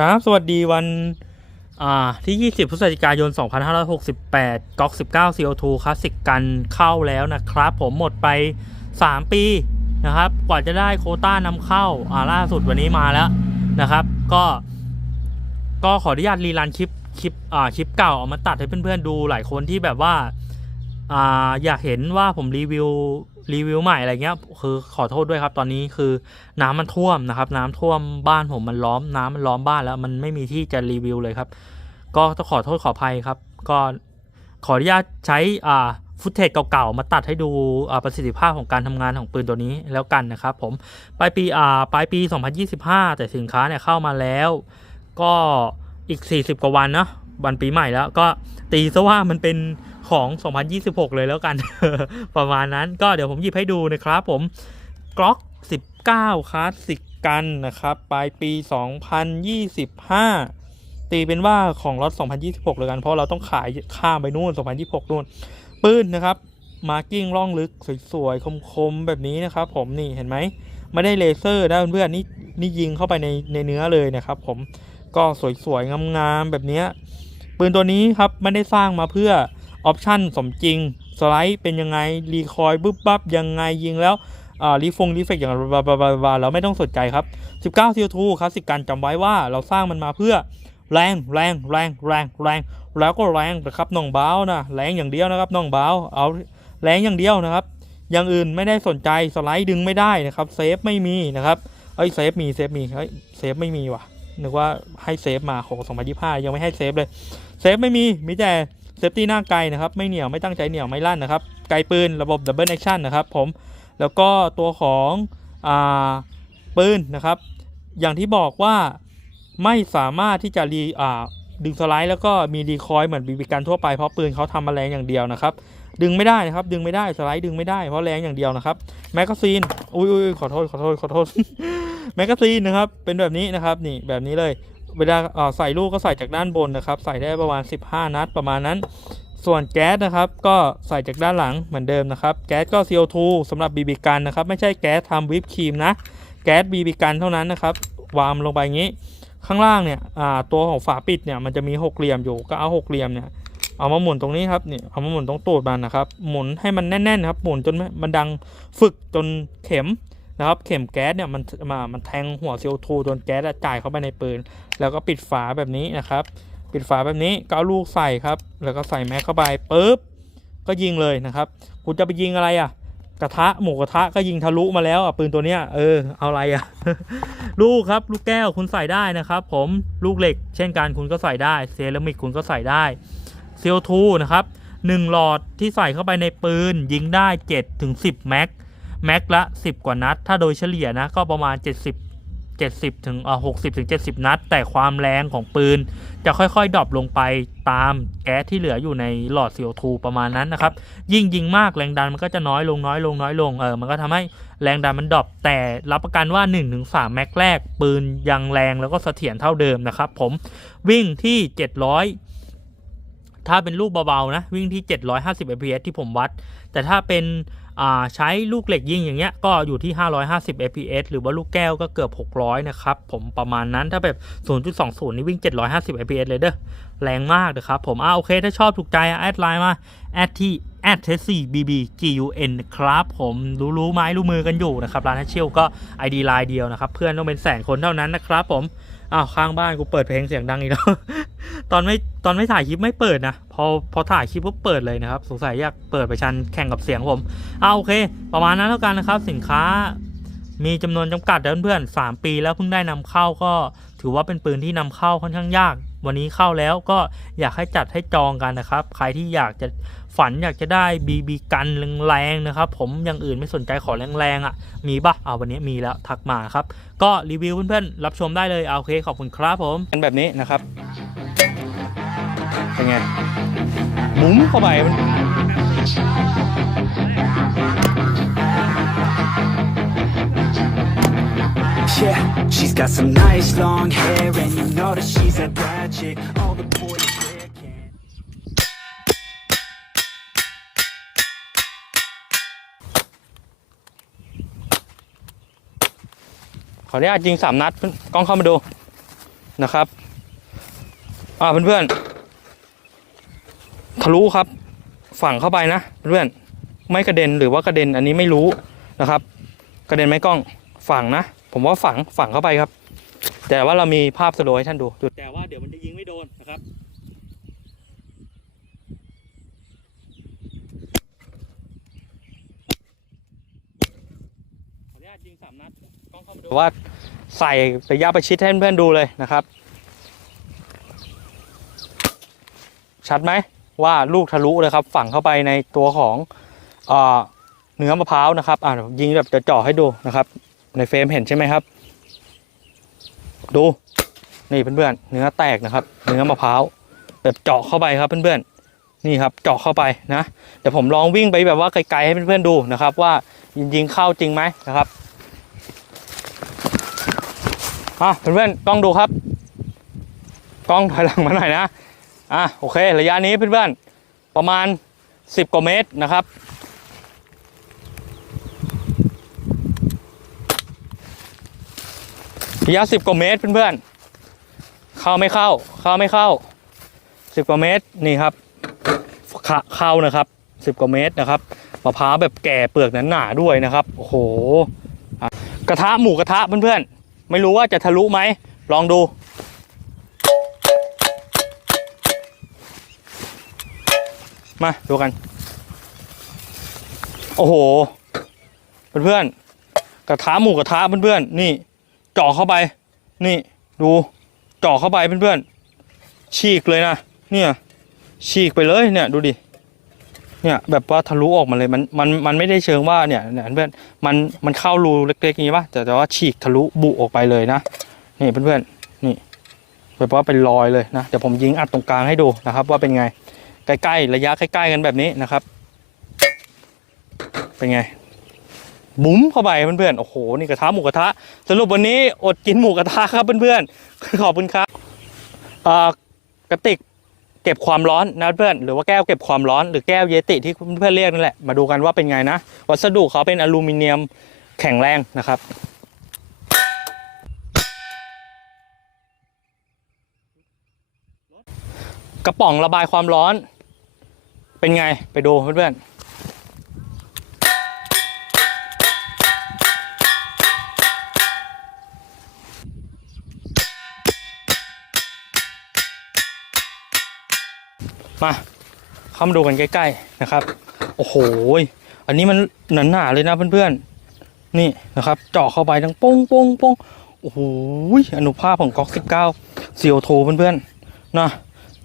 ครับ สวัสดีวันอ่าที่ 20 พฤศจิกายน 2568ก๊อก19 CO2 คลาสสิกกันเข้าแล้วนะครับ ผมหมดไป 3 ปีนะครับ กว่าจะได้โคต้านำเข้าอ่าล่าสุดวันนี้มาแล้วนะครับ ก็ก็ขออนุญาตรีรันคลิปคลิปอ่าคลิปเก่าเอามาตัดให้เพื่อนๆดูหลายคนที่แบบว่าอ่าอยากเห็นว่าผมรีวิว รีวิวใหม่อะไรเงี้ยคือขอโทษด้วยครับ ตอนนี้คือน้ำมันท่วมนะครับ น้ำท่วมบ้านผมมันล้อมน้ำมันล้อมบ้านแล้ว มันไม่มีที่จะรีวิวเลยครับ ก็ต้องขอโทษขออภัยครับ ก็ขออนุญาตใช้อ่าฟุตเทจเก่าๆ มาตัดให้ดูอ่าประสิทธิภาพของการทำงานของปืนตัวนี้แล้วกันนะครับผมปลายปีอ่าปลายปี 2025 แต่สินค้าเนี่ยเข้ามาแล้ว ก็อีก 40 กว่าวันเนาะวันปีใหม่แล้ว ก็ตีซะว่ามันเป็น ของ 2026 เลยแล้วกัน ประมาณนั้นก็เดี๋ยวผมหยิบให้ดูนะครับผมกล็อก19คลาสสิกกันนะครับ ปลายปี 2025 ตีเป็นว่าของรถ 2026 เลยกัน เพราะเราต้องขายข้ามไปนู่น 2026 นู่น ปืนนะครับ มาร์กิ้งร่องลึกสวยๆ คมๆ แบบนี้นะครับผมนี่เห็นไหม ไม่ได้เลเซอร์นะเพื่อนๆนี่นี่ยิงเข้าไปในในเนื้อเลยนะครับผมก็สวยๆ งามๆ แบบนี้ปืนตัวนี้ครับไม่ได้สร้างมาเพื่อ ออปชั่นสมจริง สไลด์เป็นยังไง รีคอยบึ๊บบับยังไงยิงแล้วรีฟงรีเฟกอย่างบาบาบาเราไม่ต้องสนใจครับ 19 CO2 คลาสสิการจำไว้ว่าเราสร้างมันมาเพื่อแรงแรงแรงแรงแรงแล้วก็แรงนะครับน้องบ้านะแรงอย่างเดียวนะครับน้องบ้าเอาแรงอย่างเดียวนะครับ อย่างอื่นไม่ได้สนใจสไลด์ดึงไม่ได้นะครับเซฟไม่มีนะครับเอ้ยเซฟมีเซฟมีเฮ้ยเซฟไม่มีว่ะนึกว่าให้เซฟมาโห2025 ยังไม่ให้เซฟเลยเซฟไม่มีมีแต่ เซฟตี้หน้าไกลนะครับไม่เหนียวไม่ตั้งใจเหนียวไม่ลั่นนะครับไกลปืนระบบดับเบิลแอคชั่นนะครับผมแล้วก็ตัวของอ่าปืนนะครับ อย่างที่บอกว่าไม่สามารถที่จะรีอ่าดึงสไลด์แล้วก็มีดีคอยเหมือนบีบีกันทั่วไปเพราะปืนเขาทำมาแรงอย่างเดียวนะครับดึงไม่ได้นะครับ ดึงไม่ได้สไลด์ดึงไม่ได้เพราะแรงอย่างเดียวนะครับแมกกาซีนอุ้ยอุ้ยขอโทษขอโทษขอโทษแมกกาซีนนะครับเป็นแบบนี้นะครับนี่แบบนี้เลย เวลาใส่ลูกก็ใส่จากด้านบนนะครับ ใส่ได้ประมาณ 15 นัดประมาณนั้น ส่วนแก๊สนะครับ ก็ใส่จากด้านหลังเหมือนเดิมนะครับ แก๊สก็ CO2 สำหรับบีบีกันนะครับ ไม่ใช่แก๊สทำวิปครีมนะ แก๊สบีบีกันเท่านั้นนะครับ วางลงไปงี้ ข้างล่างเนี่ยตัวของฝาปิดเนี่ยมันจะมีหกเหลี่ยมอยู่ ก็เอาหกเหลี่ยมเนี่ยเอามาหมุนตรงนี้ครับนี่เอามาหมุนตรงตูดมันนะครับ หมุนให้มันแน่นๆครับ หมุนจนมันดังฝึกจนเข็ม นะครับเข็มแก๊สเนี่ยมันมามันแทงหัว CO2 โดนแก๊สอะจ่ายเข้าไปในปืน แล้วก็ปิดฝาแบบนี้นะครับ ปิดฝาแบบนี้ก็เอาลูกใส่ครับ แล้วก็ใส่แม็กเข้าไปปุ๊บก็ยิงเลยนะครับคุณจะไปยิงอะไรอะ กระทะหมูกระทะก็ยิงทะลุมาแล้วอะปืนตัวเนี้ยเออเอาอะไรอะ ลูกครับลูกแก้วคุณใส่ได้นะครับ ผมลูกเหล็ก เช่นกันคุณก็ใส่ได้เซรามิกคุณก็ใส่ได้ CO2 นะครับ1หลอดที่ใส่เข้าไปในปืนยิงได้7ถึง10แม็ก แม็กละ 10 กว่านัด ถ้าโดยเฉลี่ยนะ ก็ประมาณ 70 70 ถึงอ่า60ถึง70นัด แต่ความแรงของปืน จะค่อยๆดรอปลงไปตามแก๊สที่เหลืออยู่ในหลอด CO2 ประมาณนั้นนะครับ ยิ่งยิงมากแรงดันมันก็จะน้อยลงน้อยลงน้อยลงเออมันก็ทำให้แรงดันมันดรอปแต่รับประกันว่า 1-3 แม็กแรก ปืนยังแรงแล้วก็เสถียรเท่าเดิมนะครับ ผมวิ่งที่ 700ถ้าเป็นลูกเบาๆนะ วิ่งที่ 750 fps ที่ผมวัด แต่ถ้าเป็น ใช้ลูกเหล็กยิงอย่างเงี้ยก็อยู่ที่ 550 fps หรือว่าลูกแก้วก็เกือบ 600 นะครับ ผมประมาณนั้นถ้าแบบ 0.20 นี่วิ่ง 750 fps เลยเด้อแรงมากนะครับผมอ่าโอเค ถ้าชอบถูกใจแอดไลน์มาแอดที่ a d t e s 4 bb gun นครับผมรู้รู้ไม้รู้มือกันอยู่นะครับร้านฮัชเชลก็ ID ไลน์เดียวนะครับ เพื่อนต้องเป็นแสนคนเท่านั้นนะครับผม อ้าวข้างบ้านกูเปิดเพลงเสียงดังอีกแล้ว ตอนไม่ตอนไม่ถ่ายคลิปไม่เปิดนะพอพอถ่ายคลิปก็เปิดเลยนะครับ สงสัยอยากเปิดไปชันแข่งกับเสียงผมอ้าโอเค ประมาณนั้นแล้วกันนะครับ สินค้า มีจำนวนจำกัดเพื่อนๆ3ปีแล้วเพิ่งได้นำเข้าก็ ถือว่าเป็นปืนที่นำเข้าค่อนข้างยาก วันนี้เข้าแล้วก็อยากให้จัดให้จองกันนะครับ ใครที่อยากจะฝันอยากจะได้บีบีกันแรงๆนะครับ ผมอย่างอื่นไม่สนใจขอแรงๆอะ มีปะเอาวันนี้มีแล้วทักมาครับ ก็รีวิวเพื่อนๆรับชมได้เลยเอาโอเคขอบคุณครับผมเป็นแบบนี้นะครับเป็นไงหมุนเข้าไปมัน Yeah, she's got some nice long hair, and you know that she's a bad chick. All the boys there can. ขออนุญาตยิงสามนัดกล้องเข้ามาดูนะครับ อ่าเพื่อนๆทะลุครับ ฝั่งเข้าไปนะเพื่อนๆไม่กระเด็นหรือว่ากระเด็นอันนี้ไม่รู้นะครับ กระเด็นไหมกล้องฝั่งนะ ผมว่าฝังฝังเข้าไปครับ แต่ว่าเรามีภาพสโลว์ให้ท่านดูแต่ว่าเดี๋ยวมันจะยิงไม่โดนนะครับขออนุญาตยิงสามนัดกล้องเข้ามาดูว่าใส่ระยะประชิดให้เพื่อนๆดูเลยนะครับ ชัดไหมว่าลูกทะลุเลยครับ ฝังเข้าไปในตัวของเอ่อเนื้อมะพร้าวนะครับอ่ายิงแบบจะเจาะให้ดูนะครับ ในเฟรมเห็นใช่ไหมครับ ดูนี่เพื่อนๆเนื้อแตกนะครับ เนื้อมะพร้าวแบบเจาะเข้าไปครับเพื่อนๆนี่ครับเจาะเข้าไปนะเดี๋ยวผมลองวิ่งไปแบบว่าไกลๆให้เพื่อนๆดูนะครับ ว่ายิงเข้าจริงไหมนะครับอะเพื่อนๆกล้องดูครับ กล้องถอยหลังมาหน่อยนะอะโอเค ระยะนี้เพื่อนๆประมาณ 10 กว่าเมตรนะครับ ระยะ10กว่าเมตรเพื่อนๆเข้าไม่เข้า เข้าไม่เข้า10กว่าเมตรนี่ครับเข้าเข้านะครับ10กว่าเมตรนะครับมะพร้าวแบบแก่เปลือกหนาๆด้วยนะครับโอ้โหกระทะหมูกระทะเพื่อนๆไม่รู้ว่าจะทะลุไหมลองดูมาดูกัน โอ้โห เพื่อนๆ กระทะหมูกระทะเพื่อนๆ นี่ เจาะเข้าไป นี่ดูเจาะเข้าไปเพื่อนๆฉีกเลยนะเนี่ยฉีกไปเลยเนี่ยดูดิเนี่ยแบบว่าทะลุออกมาเลยมันมันมันไม่ได้เชิงว่าเนี่ยเนี่ยเพื่อนมันมันเข้ารูเล็กๆอย่างนี้ป่ะแต่แต่ว่าฉีกทะลุบุออกไปเลยนะนี่เพื่อนๆนี่แบบว่าเป็นรอยเลยนะเดี๋ยวผมยิงอัดตรงกลางให้ดูนะครับ ว่าเป็นไงใกล้ๆระยะใกล้ๆกันแบบนี้นะครับ เป็นไง บุ๋มเข้าไปเพื่อนๆ โอ้โห นี่กระทะหมูกระทะ สรุปวันนี้อดกินหมูกระทะครับเพื่อนๆ ขอบคุณครับกระติกเก็บความร้อนนะเพื่อน หรือว่าแก้วเก็บความร้อน หรือแก้วเยติที่เพื่อนๆเรียกนั่นแหละ มาดูกันว่าเป็นไงนะ วัสดุเขาเป็นอลูมิเนียมแข็งแรงนะครับกระป๋องระบายความร้อน เป็นไงไปดูเพื่อนๆ มาเข้ามาดูกันใกล้ ๆนะครับ โอ้โหอันนี้มันหนาๆเลยนะเพื่อนๆนี่นะครับเจาะเข้าไปทั้งโป้งโป้งโป้งโอ้โหอนุภาพของก๊อก19 CO2 เพื่อนๆนะ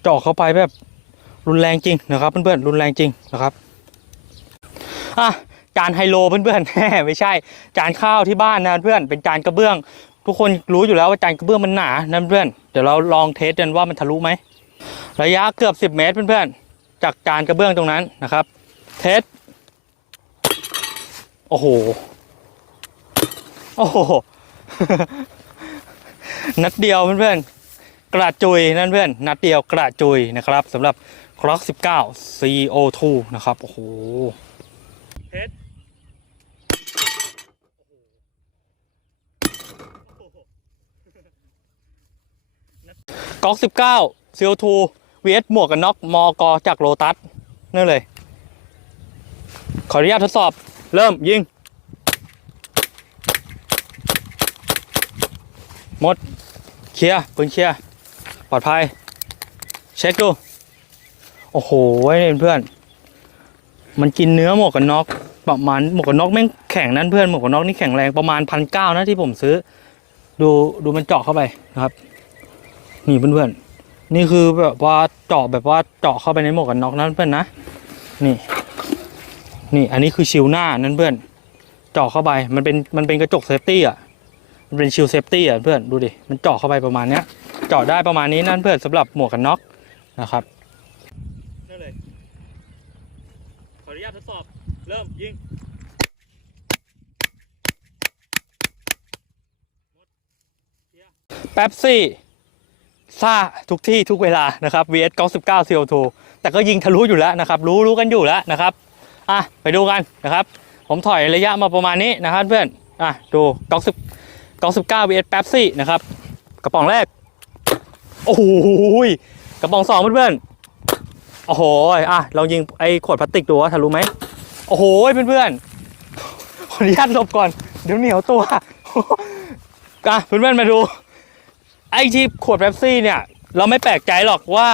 เจาะเข้าไปแบบรุนแรงจริงนะครับ เพื่อนๆรุนแรงจริงนะครับอะจานไฮโลเพื่อนๆไม่ใช่ จานข้าวที่บ้านนะเพื่อนเป็นจานกระเบื้อง ทุกคนรู้อยู่แล้วว่าจานกระเบื้องมันหนานะเพื่อนเดี๋ยวเราลองเทสกันว่ามันทะลุไหม ระยะเกือบ 10 เมตรเพื่อนๆ จากจานกระเบื้องตรงนั้นนะครับ เทส โอ้โห โอ้โห นัดเดียวเพื่อนๆ กระจุยนั่นเพื่อน นัดเดียวกระจุยนะครับสำหรับ Clock 19 CO2 นะครับ โอ้โห เทสก๊อก19 CO2 vs หมวกกันน็อกมอกจากโลตัสนั่นเลย ขออนุญาตทดสอบ เริ่มยิง หมด เคลียร์ปืนเคลียร์ ปลอดภัย เช็คดู โอ้โหเพื่อน มันกินเนื้อหมวกกันน็อกประมาณหมวกกันน็อกแม่งแข็งนั่นเพื่อนหมวกกันน็อกนี่แข็งแรงประมาณพันเก้านะที่ผมซื้อ ดูดูมันเจาะเข้าไปนะครับ นี่เพื่อนๆ นี่คือแบบว่าเจาะแบบว่าเจาะเข้าไปในหมวกกันน็อกนั่นเพื่อนนะ นี่ นี่อันนี้คือชิวหน้านั่นเพื่อน เจาะเข้าไป มันเป็นมันเป็นกระจกเซฟตี้อะ มันเป็นชิลเซฟตี้อะเพื่อนดูดิ มันเจาะเข้าไปประมาณเนี้ย เจาะได้ประมาณนี้นั่นเพื่อนสำหรับหมวกกันน็อกนะครับนี่เลย ขออนุญาตทดสอบ เริ่มยิงแป๊บซี่ ซ่าทุกที่ทุกเวลานะครับ VS 99 CO2 แต่ก็ยิงทะลุอยู่แล้วนะครับ รู้รู้กันอยู่แล้วนะครับอะไปดูกันนะครับ ผมถอยระยะมาประมาณนี้นะครับเพื่อนอะดู90 99 VS แป๊บซี่นะครับ กระป๋องแรก โอ้โหยกระป๋องสองเพื่อนๆโอ้โหยอะลองยิงไอ้ขวดพลาสติกดูว่าทะลุไหมโอ้โหยเพื่อนๆขออนุญาตหลบก่อนเดี๋ยวเหนียวตัวอะเพื่อนๆมาดู ไอ้ที่ขวดเป๊ปซี่เนี่ย เราไม่แปลกใจหรอกว่า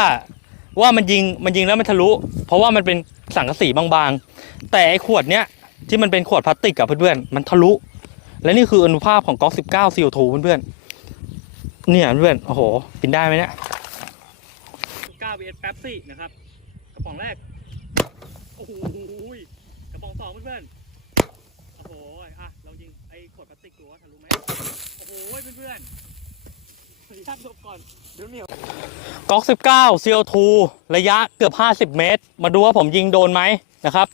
ว่ามันยิงมันยิงแล้วมันทะลุ เพราะว่ามันเป็นสังกะสีบางๆ แต่ไอ้ขวดเนี้ยที่มันเป็นขวดพลาสติกกับเพื่อนๆมันทะลุ และนี่คืออนุภาพของก๊อก19 CO2 เพื่อนๆเนี่ยเพื่อนโอ้โหกินได้ไหมเนี่ย9 vs แป๊บซี่นะครับกระป๋องแรกโอ้โหกระป๋องสองเพื่อนๆโอ้โหอะเรายิงไอ้ขวดพลาสติกดูว่าทะลุไหมโอ้โหเพื่อนๆ ขออนุญาตหลบก่อนเดี๋ยวเหนียวก๊อก19 CO2 ระยะเกือบ 50 เมตร มาดูว่าผมยิงโดนไหมนะครับ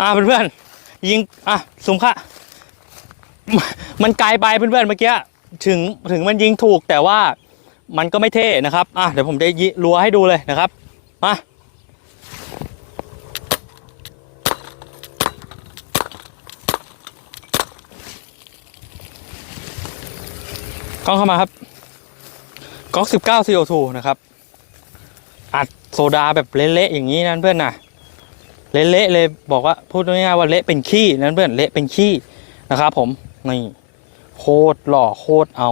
อ่าเพื่อนๆยิง อะสุมค่ะมมันไกลไปเพื่อนๆเมื่อกี้ถึงถึงมันยิงถูกแต่ว่ามันก็ไม่เท่นะครับ อะเดี๋ยวผมจะยิรัวให้ดูเลยนะครับ มา กล้องเข้ามาครับก๊อก19 CO2 นะครับ อัดโซดาแบบเละๆอย่างนี้นั่นเพื่อนนะเละๆเลยบอกว่าพูดง่ายๆว่าเละเป็นขี้นั่นเพื่อนเละเป็นขี้นะครับ ผมนี่โคตรหล่อโคตรเอา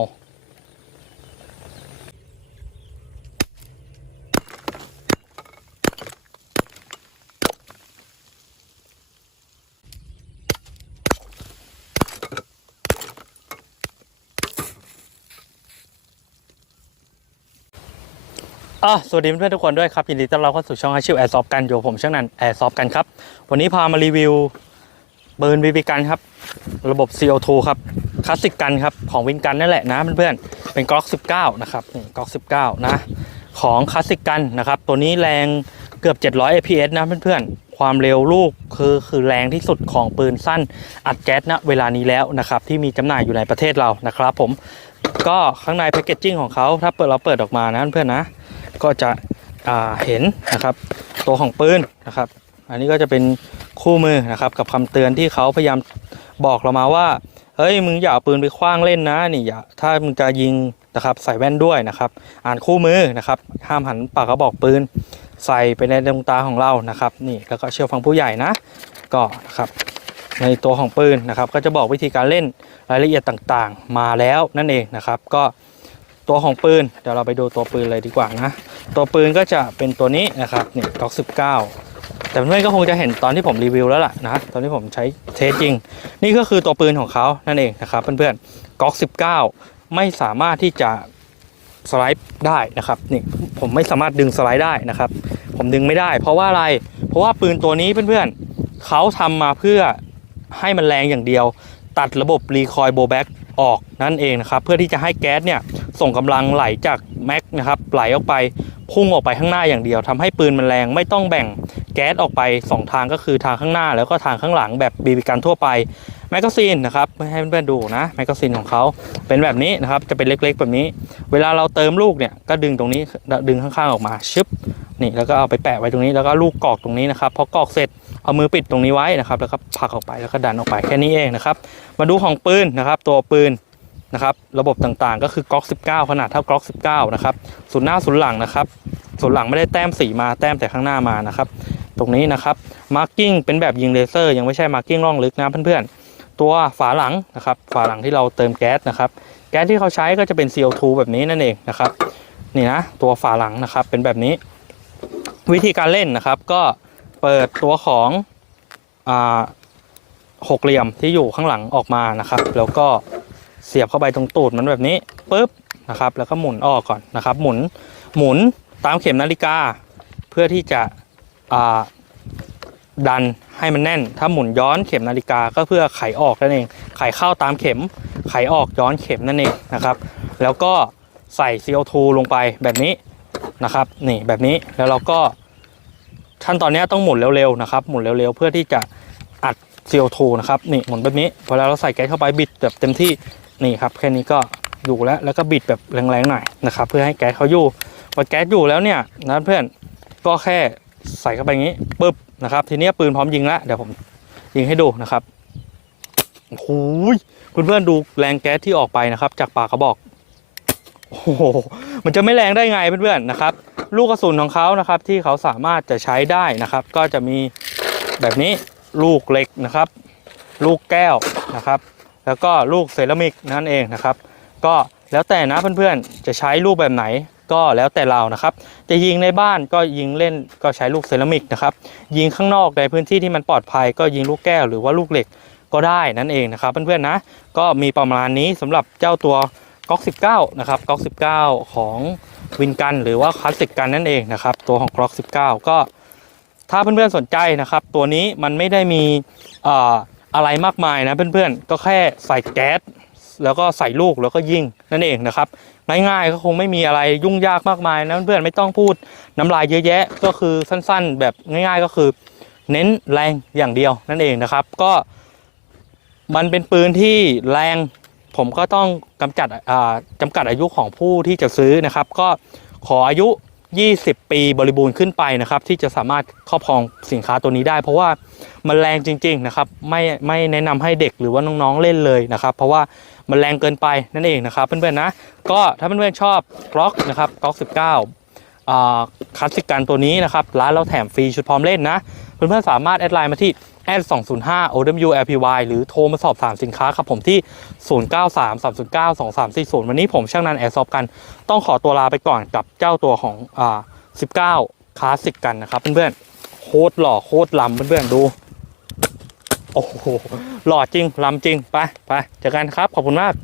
อะสวัสดีเพื่อนทุกคนด้วยครับยินดีต้อนรับเข้าสู่ช่องอาชีพแอร์ซอฟกันอยู่ผมช่างนันแอร์ซอฟกันครับ วันนี้พามารีวิวเบิร์นบีบีกันครับ ระบบ CO2 ครับคลาสสิกกันครับ ของวินกันนั่นแหละนะเพื่อนๆเป็นก๊อก 19 นะครับนี่ก๊อก 19 นะ ของคลาสสิกกันนะครับ ตัวนี้แรงเกือบ 700 APS นะเพื่อนๆ ความเร็วลูกคือคือแรงที่สุดของปืนสั้นอัดแก๊สณเวลานี้แล้วนะครับ ที่มีจำหน่ายอยู่ในประเทศเรานะครับ ผมก็ข้างในแพคเกจจิ้งของเขาถ้าเปิดเราเปิดออกมานะเพื่อนๆนะ ก็จะเห็นนะครับตัวของปืนนะครับ อันนี้ก็จะเป็นคู่มือนะครับกับคำเตือนที่เขาพยายามบอกเรามาว่าเฮ้ยมึงอย่าเอาปืนไปคว้างเล่นนะนี่อย่าถ้ามึงจะยิงนะครับใส่แว่นด้วยนะครับ อ่านคู่มือนะครับห้ามหันปากกระบอกปืนใส่ไปในดวงตาของเรานะครับ นี่แล้วก็เชื่อฟังผู้ใหญ่นะ ก็นะครับในตัวของปืนนะครับ ก็จะบอกวิธีการเล่นรายละเอียดต่างๆ มาแล้วนั่นเองนะครับ ก็ ตัวของปืนเดี๋ยวเราไปดูตัวปืนเลยดีกว่านะ ตัวปืนก็จะเป็นตัวนี้นะครับนี่ก๊อก19 แต่เพื่อนก็คงจะเห็นตอนที่ผมรีวิวแล้วล่ะนะตอนที่ผมใช้เทสจริง นี่ก็คือตัวปืนของเขานั่นเองนะครับเพื่อนๆก๊อก19 ไม่สามารถที่จะสไลด์ได้นะครับนี่ผมไม่สามารถดึงสไลด์ได้นะครับ ผมดึงไม่ได้ เพราะว่าอะไรเพราะว่าปืนตัวนี้เพื่อนๆเขาทำมาเพื่อให้มันแรงอย่างเดียว ตัดระบบรีคอยโบแบ็ก ออกนั่นเองนะครับ เพื่อที่จะให้แก๊สเนี่ยส่งกำลังไหลจากแม็กนะครับไหลออกไปพุ่งออกไปข้างหน้าอย่างเดียวทำให้ปืนมันแรงไม่ต้องแบ่ง แก๊สออกไป 2 ทางก็คือทางข้างหน้าแล้วก็ทางข้างหลังแบบบีบีกันทั่วไปแมกกาซีนนะครับให้เพื่อนๆดูนะแมกกาซีนของเขาเป็นแบบนี้นะครับจะเป็นเล็กๆ แบบนี้ เวลาเราเติมลูกเนี่ยก็ดึงตรงนี้ดึงข้างๆออกมาชึบนี่แล้วก็เอาไปแปะไว้ตรงนี้แล้วก็ลูกกอกตรงนี้นะครับพอกอกเสร็จเอามือปิดตรงนี้ไว้นะครับแล้วก็ผลักออกไปแล้วก็ดันออกไปแค่นี้เองนะครับมาดูของปืนนะครับ ตัวปืนนะครับระบบต่างๆ ก็คือก๊อก 19 ขนาดเท่าก๊อก 19 นะครับศูนย์หน้าศูนย์หลังนะครับศูนย์หลังไม่ได้แต้มสีมาแต้มแต่ข้างหน้ามานะครับ ตรงนี้นะครับมาร์กิ้งเป็นแบบยิงเลเซอร์ ยังไม่ใช่มาร์กิ้งล่องลึกนะเพื่อนๆ ตัวฝาหลังนะครับฝาหลังที่เราเติมแก๊สนะครับแก๊สที่เขาใช้ก็จะเป็น CO2 แบบนี้นั่นเองนะครับนี่นะตัวฝาหลังนะครับเป็นแบบนี้ วิธีการเล่นนะครับ ก็เปิดตัวของอหกเหลี่ยมที่อยู่ข้างหลังออกมานะครับ แล้วก็เสียบเข้าไปตรงตูดมันแบบนี้ปุ๊บนะครับ แล้วก็หมุนออกก่อนนะครับ หมุนหมุนตามเข็มนาฬิกาเพื่อที่จะ ดันให้มันแน่น ถ้าหมุนย้อนเข็มนาฬิกาก็เพื่อไขออกนั่นเอง ไขเข้าตามเข็ม ไขออกย้อนเข็มนั่นเองนะครับ แล้วก็ใส่ CO2 ลงไปแบบนี้นะครับ นี่แบบนี้ แล้วเราก็ขั้นตอนนี้ต้องหมุนเร็วๆนะครับ หมุนเร็วๆเพื่อที่จะอัด CO2 นะครับ นี่หมุนแบบนี้ พอแล้วเราใส่แก๊สเข้าไปบิดแบบเต็มที่ นี่ครับแค่นี้ก็อยู่แล้ว แล้วก็บิดแบบแรงๆหน่อยนะครับ เพื่อให้แก๊สเขาอยู่ พอแก๊สอยู่แล้วเนี่ยนะเพื่อน ก็แค่ ใส่เข้าไปอย่างนี้ปุ๊บนะครับ ทีนี้ปืนพร้อมยิงแล้วเดี๋ยวผมยิงให้ดูนะครับโอ้โหเพื่อนๆดูแรงแก๊สที่ออกไปนะครับ จากปากกระบอกโอ้โหมันจะไม่แรงได้ไงเพื่อนๆนะครับ ลูกกระสุนของเขานะครับ ที่เขาสามารถจะใช้ได้นะครับ ก็จะมีแบบนี้ลูกเหล็กนะครับ ลูกแก้วนะครับ แล้วก็ลูกเซรามิกนั่นเองนะครับ ก็แล้วแต่นะเพื่อนๆจะใช้ลูกแบบไหน ก็แล้วแต่เรานะครับ จะยิงในบ้านก็ยิงเล่นก็ใช้ลูกเซรามิกนะครับ ยิงข้างนอกในพื้นที่ที่มันปลอดภัย ก็ยิงลูกแก้วหรือว่าลูกเหล็กก็ได้นั่นเองนะครับ เพื่อนๆนะก็มีประมาณนี้สำหรับเจ้าตัวก๊อก19 นะครับก๊อก19 ของวินกันหรือว่าคลาสสิกกันนั่นเองนะครับ ตัวของกลอก19 ก็ถ้าเพื่อนๆสนใจนะครับ ตัวนี้มันไม่ได้มีออะไรมากมายนะเพื่อนๆ ก็แค่ใส่แก๊ส แล้วก็ใส่ลูกแล้วก็ยิงนั่นเองนะครับง่ายๆก็คงไม่มีอะไรยุ่งยากมากมายนะเพื่อนๆไม่ต้องพูดน้ำลายเยอะแยะก็คือสั้นๆ แบบง่าย ๆก็คือ เน้นแรงอย่างเดียวนั่นเองนะครับ ก็มันเป็นปืนที่แรงผมก็ต้องกำจัดอ่าจำกัดอายุของผู้ที่จะซื้อนะครับ ก็ขออายุ 20 ปีบริบูรณ์ขึ้นไปนะครับ ที่จะสามารถครอบครองสินค้าตัวนี้ได้ เพราะว่ามันแรงจริง ๆนะครับ ไม่ไม่แนะนำให้เด็กหรือว่าน้องๆเล่นเลยนะครับ เพราะว่า มันแรงเกินไปนั่นเองนะครับเพื่อนๆนะก็ถ้าเพื่อนๆชอบกล็อกนะครับกล็อก19อ่าคลาสสิกกันตัวนี้นะครับร้านเราแถมฟรีชุดพร้อมเล่นนะเพื่อนๆสามารถแอดไลน์มาที่แอด205 OW LPY หรือโทรมาสอบถามสินค้าครับผมที่ 093 309 2340 วันนี้ผมช่างนันแอร์ซอฟกัน ต้องขอตัวลาไปก่อนกับเจ้าตัวของอ่า19 คลาสสิกกันนะครับเพื่อนๆโคตรหล่อโคตรลำเพื่อนๆดู โอ้โหหล่อจริงลำจริงไปไปเจอกันครับขอบคุณมาก